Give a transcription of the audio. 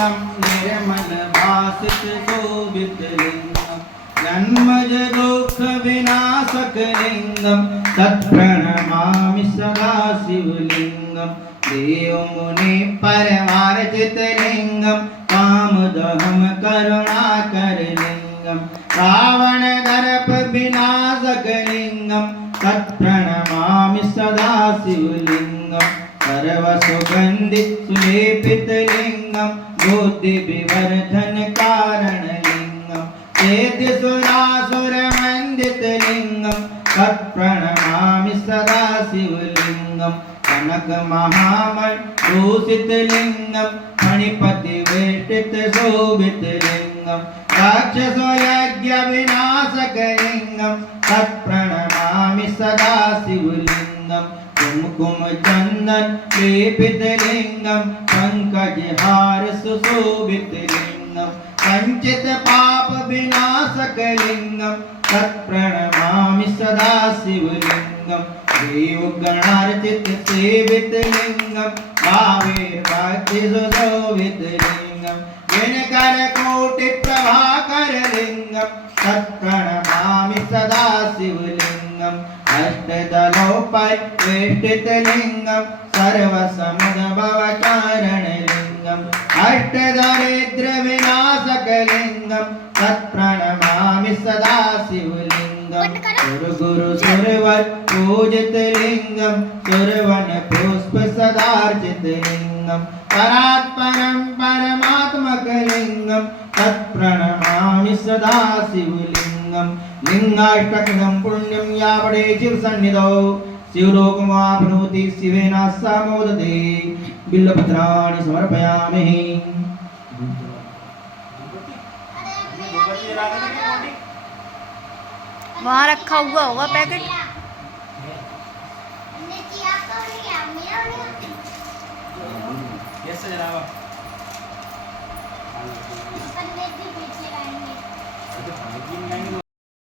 लिंगम निर्मल भासित शोभित लिंगम जन्मज दुख विनाशक लिंगम तत्प्रणमामि सदा शिवलिंगम देव मुनि परमार्चित लिंगम कामदहम करुणाकर लिंगम रावण दर्प विनाशक लिंगम तत्प्रणमामि सदा शिवलिंगम सर्वसुगंधि सुलेपित लिंगम बुद्धि विवर्धन कारण लिंगम चेतसुरासुर वंदित लिंगम तत्प्रणमामि सदा शिवलिंगम कनक महामंडूषित लिंगम मणिपति वेष्टित शोभित लिंगम राक्षस यज्ञ विनाशक लिंगम तत्प्रणमामि सदा शिवलिंगम कुमकुम चंदन लेपित लिंगम पंकज हार सुशोभित लिंगम कंचित पाप विनाशक लिंगम तत्प्रणमामि सदा शिवलिंगम देव गणार्चित सेवित लिंगम भावे भक्ति सुशोभित लिंगम दिनकर कोटि प्रभाकर लिंगम तत्प्रणमामि सदा शिवलिंगम अष्टदलोपवेष्टित लिंगम सर्वसमुद्भवकारण लिंगम अष्टदरिद्र विनाशक लिंगम तत्प्रणमामि सदा शिवलिंगम गुरु सुरवर पूजित लिंगम सुरवन पुष्प सदार्चित लिंगम परात्परम परमात्मक लिंगम तत्प्रणमामि सदा शिवलिंगम लिंगाष्टकं पुण्यं यावडे शिव सन्निधौ शिवलोकमाप्नोति शिवेन समोदते बिल्वपत्राणि समर्पयामि। वहाँ रखा हुआ होगा पैकेट। कैसे जनाब